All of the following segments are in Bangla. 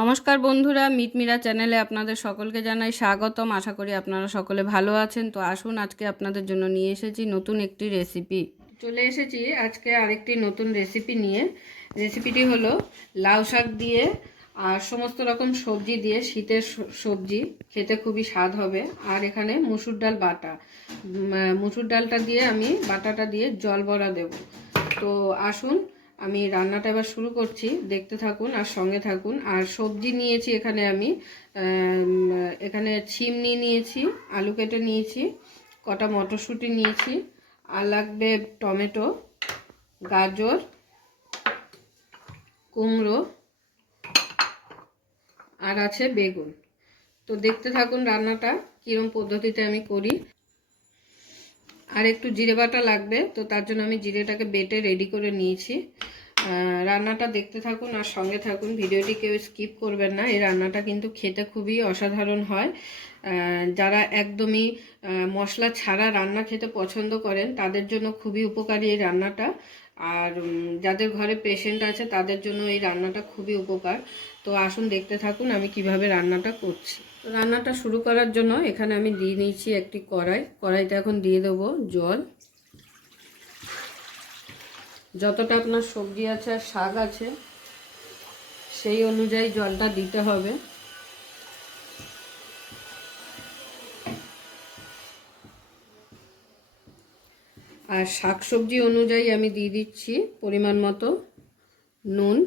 নমস্কার বন্ধুরা, মিটমিরা চ্যানেলে আপনাদের সকলকে জানাই স্বাগতম। আশা করি আপনারা সকলে ভালো আছেন। তো আসুন, আজকে আপনাদের জন্য নিয়ে এসেছি নতুন একটি রেসিপি। চলে এসেছি আজকে আরেকটি নতুন রেসিপি নিয়ে। রেসিপিটি হলো লাউ শাক দিয়ে আর সমস্ত রকম সবজি দিয়ে, শীতের সবজি, খেতে খুবই স্বাদ হবে। আর এখানে মুসুর ডাল বাটা, মুসুর ডালটা দিয়ে আমি বাটাটা দিয়ে জল বড়া দেব। তো আসুন, আমি রান্নাটা এবার শুরু করছি, দেখতে থাকুন আর সঙ্গে থাকুন। আর সবজি নিয়েছি এখানে আমি এখানে ছিম নিয়েছি, আলু কেটে নিয়েছি, কটা মটরশুঁটি নিয়েছি, আর লাগবে টমেটো, গাজর, কুমড়ো, আর আছে বেগুন। তো দেখতে থাকুন রান্নাটা কীরকম পদ্ধতিতে আমি করি। আর একটু জিরে বাটা লাগবে, তো তার জন্য আমি জিরেটাকে বেটে রেডি করে নিয়েছি। রান্নাটা দেখতে থাকুন আর সঙ্গে থাকুন, ভিডিওটি কেউ স্কিপ করবেন না। এই রান্নাটা কিন্তু খেতে খুবই অসাধারণ হয়। যারা একদমই মশলা ছাড়া রান্না খেতে পছন্দ করেন তাদের জন্য খুবই উপকারী এই রান্নাটা। আর যাদের ঘরে পেশেন্ট আছে তাদের জন্য এই রান্নাটা খুবই উপকার। তো আসুন দেখতে থাকুন আমি কিভাবে রান্নাটা করছি। তো রান্নাটা শুরু করার জন্য এখানে আমি দিয়ে নিয়েছি একটি কড়াইতে এখন দিয়ে দেবো জল। যতটা আপনার সবজি আছে আর শাক আছে সেই অনুযায়ী জলটা দিতে হবে। আর শাক সবজি অনুযায়ী আমি দিয়ে দিচ্ছি পরিমাণ মতো নুন,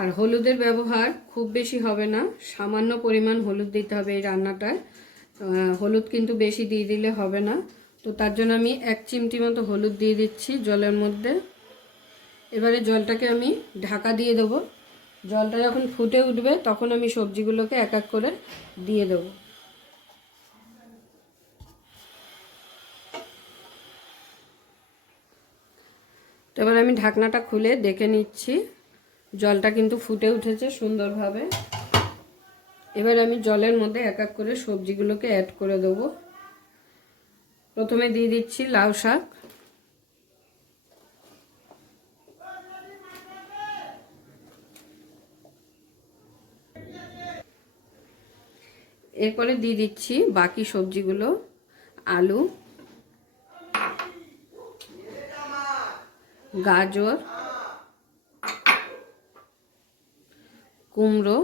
আর হলুদের ব্যবহার খুব বেশি হবে না, সামান্য পরিমাণ হলুদ দিতে হবে এই রান্নাটায়। হলুদ কিন্তু বেশি দিয়ে দিলে হবে না। তো তার জন্য আমি 1 চিমটি মতো হলুদ দিয়ে দিচ্ছি জলের মধ্যে। এবারে জলটাকে আমি ঢাকা দিয়ে দেবো। জলটা যখন ফুটে উঠবে তখন আমি সবজিগুলোকে এক এক করে দিয়ে দেবো। তো এবার আমি ঢাকনাটা খুলে দেখে নিচ্ছি, জলটা কিন্তু ফুটে উঠেছে সুন্দরভাবে। এবার আমি জলের মধ্যে এক এক করে সবজিগুলোকে অ্যাড করে দেবো। প্রথমে দিয়ে দিচ্ছি লাউ শাক, এরপরে দিয়ে দিচ্ছি বাকি সবজিগুলো, আলু, গাজর, কুমড়ো,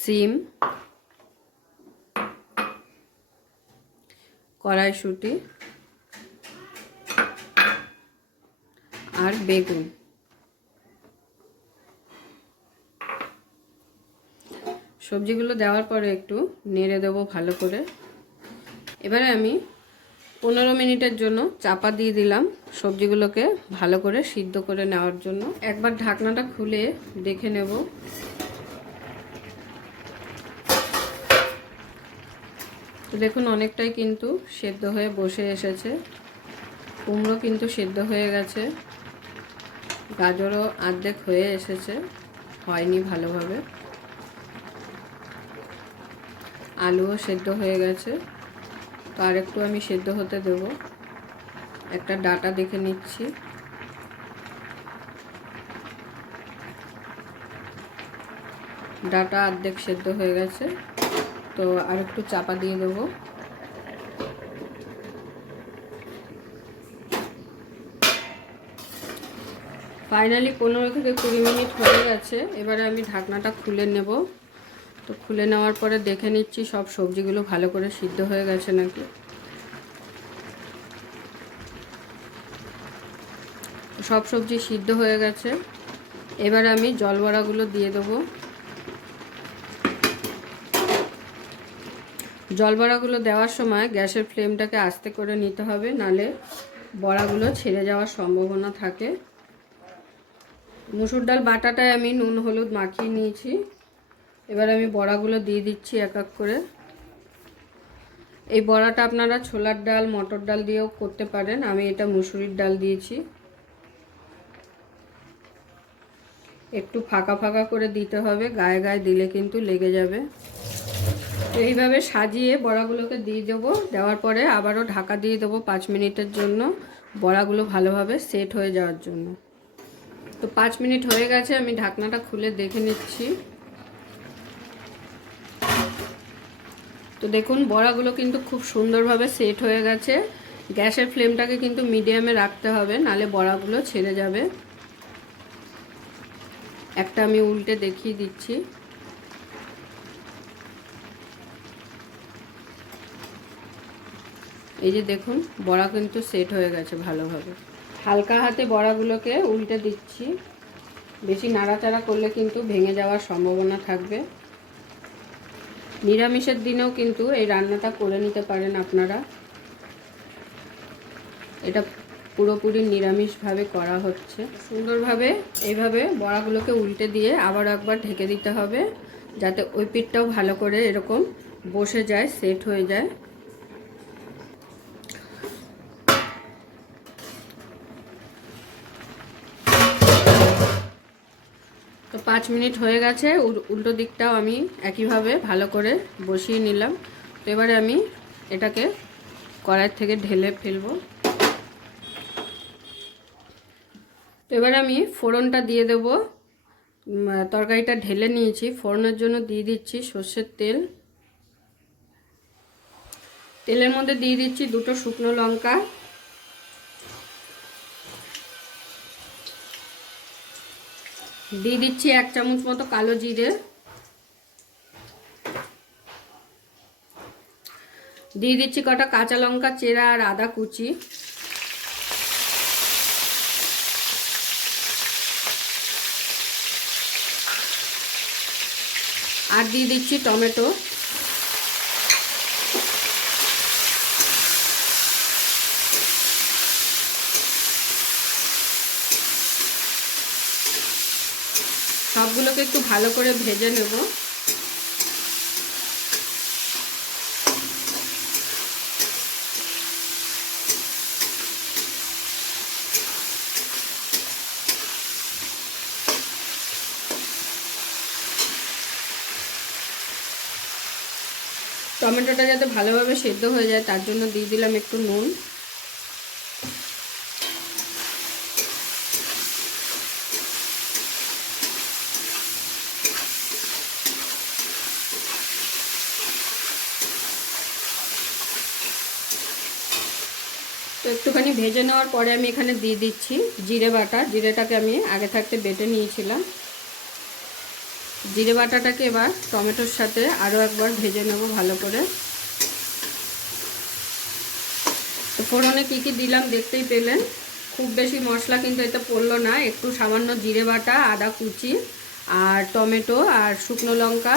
সিম, কড়াইশুঁটি আর বেগুন। সবজিগুলো দেওয়ার পরে একটু নেড়ে দেবো ভালো করে। এবারে আমি 15 মিনিটের জন্য চাপা দিয়ে দিলাম সবজিগুলোকে ভালো করে সিদ্ধ করে নেওয়ার জন্য। একবার ঢাকনাটা খুলে দেখে নেব। তো দেখুন অনেকটাই কিন্তু সেদ্ধ হয়ে বসে এসেছে। কুমড়ো কিন্তু সেদ্ধ হয়ে গেছে, গাজরও অর্ধেক হয়ে এসেছে, হয়নি ভালোভাবে, আলুও সেদ্ধ হয়ে গেছে। তো আর একটু আমি সেদ্ধ হতে দেব। একটা ডাটা দেখে নিচ্ছি, ডাটা অর্ধেক সেদ্ধ হয়ে গেছে। তো আর একটু চাপা দিয়ে দেবো। ফাইনালি 15 থেকে 20 মিনিট হয়ে গেছে। এবারে আমি ঢাকনাটা খুলে নেব। তো খুলে নেওয়ার পরে দেখে নিচ্ছি সব সবজিগুলো ভালো করে সিদ্ধ হয়ে গেছে নাকি। সব সবজি সিদ্ধ হয়ে গেছে। এবার আমি জল বড়াগুলো দিয়ে দেবো। জল বড়াগুলো দেওয়ার সময় গ্যাসের ফ্লেমটাকে আস্তে করে নিতে হবে, নালে বড়াগুলো ছেড়ে যাওয়ার সম্ভাবনা থাকে। মুসুর ডাল বাটাটায় আমি নুন হলুদ মাখিয়ে নিয়েছি। এবার আমি বড়াগুলো দিয়ে দিচ্ছি এক এক করে। এই বড়াটা আপনারা ছোলার ডাল, মটর ডাল দিয়েও করতে পারেন, আমি এটা মুসুরির ডাল দিয়েছি। একটু ফাঁকা ফাঁকা করে দিতে হবে, গায়ে গায়ে দিলে কিন্তু লেগে যাবে। এইভাবে সাজিয়ে বড়াগুলোকে দিয়ে দেবো। দেওয়ার পরে আবারও ঢাকা দিয়ে দেবো 5 মিনিটের জন্য, বড়াগুলো ভালোভাবে সেট হয়ে যাওয়ার জন্য। তো 5 মিনিট হয়ে গেছে, আমি ঢাকনাটা খুলে দেখে নিচ্ছি। তো দেখুন বড়াগুলো কিন্তু খুব সুন্দরভাবে সেট হয়ে গেছে। গ্যাসের ফ্লেমটাকে কিন্তু মিডিয়ামে রাখতে হবে, নালে বড়াগুলো ছেড়ে যাবে। একটা আমি উল্টে দেখিয়ে দিচ্ছি। এই যে দেখুন বড়া কিন্তু সেট হয়ে গেছে ভালোভাবে। হালকা হাতে বড়াগুলোকে উল্টে দিচ্ছি, বেশি নাড়াচাড়া করলে কিন্তু ভেঙে যাওয়ার সম্ভাবনা থাকবে। নিরামিষের দিনেও কিন্তু এই রান্নাটা করে নিতে পারেন আপনারা। এটা পুরোপুরি নিরামিষভাবে করা হচ্ছে। সুন্দরভাবে এইভাবে বড়াগুলোকে উল্টে দিয়ে আবার একবার ঢেকে দিতে হবে, যাতে ওই পিঠটাও ভালো করে এরকম বসে যায়, সেট হয়ে যায়। তো 5 মিনিট হয়ে গেছে, উল্টো দিকটাও আমি একইভাবে ভালো করে বসিয়ে নিলাম। তো এবারে আমি এটাকে কড়াই থেকে ঢেলে ফেলবো। তো এবার আমি ফোড়নটা দিয়ে দেব। তরকারিটা ঢেলে নিয়েছি, ফোড়নের জন্য দিয়ে দিচ্ছি সর্ষের তেল। তেলের মধ্যে দিয়ে দিচ্ছি 2টো শুকনো লঙ্কা, দিয়ে দিচ্ছি 1 চামচ মতো কালো জিরে, দিয়ে দিচ্ছি কটা কাঁচা লঙ্কা চেরা আর আদা কুচি, আর দিয়ে দিচ্ছি টমেটো। সবগুলোকে একটু ভালো করে ভেজে নেব। টমেটোটা যাতে ভালোভাবে সেদ্ধ হয়ে যায় তার জন্য দিয়ে দিলাম একটু নুন। তো একটুখানি ভেজে নেওয়ার পরে আমি এখানে দিয়ে দিচ্ছি জিরে বাটা। জিরেটাকে আমি আগে থাকতে বেটে নিয়েছিলাম। জিরে বাটাটাকে এবার টমেটোর সাথে আরও একবার ভেজে নেব ভালো করে। তো ফোড়নে কী কী দিলাম দেখতেই পেলেন। খুব বেশি মশলা কিন্তু এতে পড়লো না, একটু সামান্য জিরে বাটা, আদা কুচি, আর টমেটো, আর শুকনো লঙ্কা,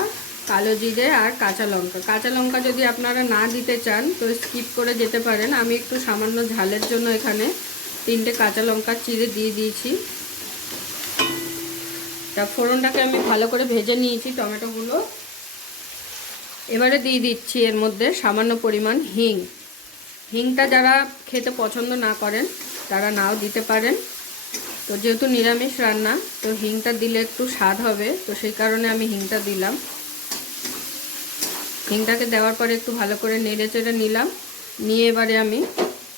কালো জিরে, আর কাঁচা লঙ্কা। কাঁচা লঙ্কা যদি আপনারা না দিতে চান তো স্কিপ করে যেতে পারেন। আমি একটু সামান্য ঝালের জন্য এখানে 3টে কাঁচা লঙ্কা চিড়ে দিয়ে দিয়েছি। তা ফোড়নটাকে আমি ভালো করে ভেজে নিয়েছি টমেটোগুলো। এবারে দিয়ে দিচ্ছি এর মধ্যে সামান্য পরিমাণ হিং। হিংটা যারা খেতে পছন্দ না করেন তারা নাও দিতে পারেন। তো যেহেতু নিরামিষ রান্না তো হিংটা দিলে একটু স্বাদ হবে, তো সেই কারণে আমি হিংটা দিলাম। হিংটাকে দেওয়ার পরে একটু ভালো করে নেড়ে চেড়ে নিলাম। নিয়ে এবারে আমি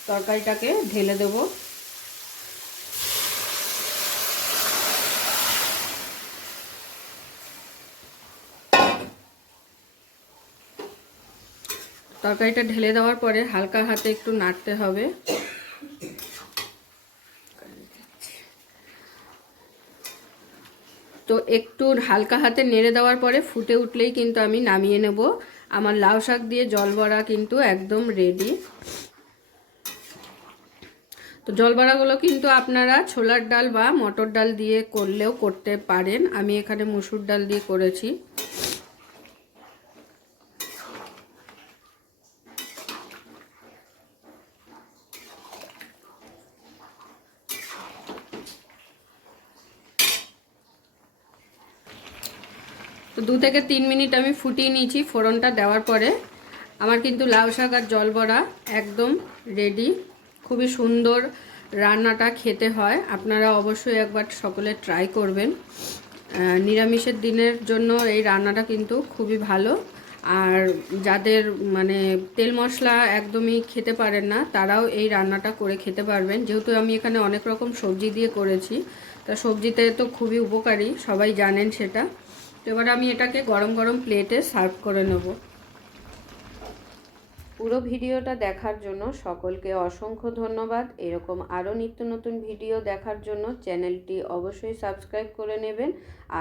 তরকারিটাকে ঢেলে দেব। তরকারিটা ঢেলে দেওয়ার পরে হালকা হাতে একটু নাড়তে হবে। তো একটু হালকা হাতে নেড়ে দেওয়ার পরে ফুটে উঠলেই কিন্তু আমি নামিয়ে নেব। আমার লাউ শাক দিয়ে জল বড়া কিন্তু একদম রেডি। তো জল বড়াগুলো কিন্তু আপনারা ছোলার ডাল বা মটর ডাল দিয়ে করলেও করতে পারেন। আমি এখানে মসুর ডাল দিয়ে করেছি। তো 2 থেকে 3 মিনিট আমি ফুটিয়ে নিয়েছি ফোড়নটা দেওয়ার পরে। আমার কিন্তু লাউ শাক আর জল বড়া একদম রেডি। খুবই সুন্দর রান্নাটা খেতে হয়। আপনারা অবশ্যই একবার সকলে ট্রাই করবেন। নিরামিষের দিনের জন্য এই রান্নাটা কিন্তু খুবই ভালো। আর যাদের মানে তেল মশলা একদমই খেতে পারেন না, তারাও এই রান্নাটা করে খেতে পারবেন। যেহেতু আমি এখানে অনেক রকম সবজি দিয়ে করেছি, তা সবজিতে তো খুবই উপকারী, সবাই জানেন সেটা। তো এবার আমি এটাকে গরম গরম প্লেটে সার্ভ করে নেব। পুরো ভিডিওটা দেখার জন্য সকলকে অসংখ্য ধন্যবাদ। এরকম আরও নিত্য নতুন ভিডিও দেখার জন্য চ্যানেলটি অবশ্যই সাবস্ক্রাইব করে নেবেন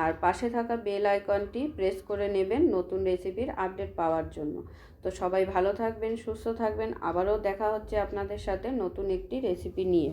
আর পাশে থাকা বেল আইকনটি প্রেস করে নেবেন নতুন রেসিপির আপডেট পাওয়ার জন্য। তো সবাই ভালো থাকবেন, সুস্থ থাকবেন। আবারও দেখা হচ্ছে আপনাদের সাথে নতুন একটি রেসিপি নিয়ে।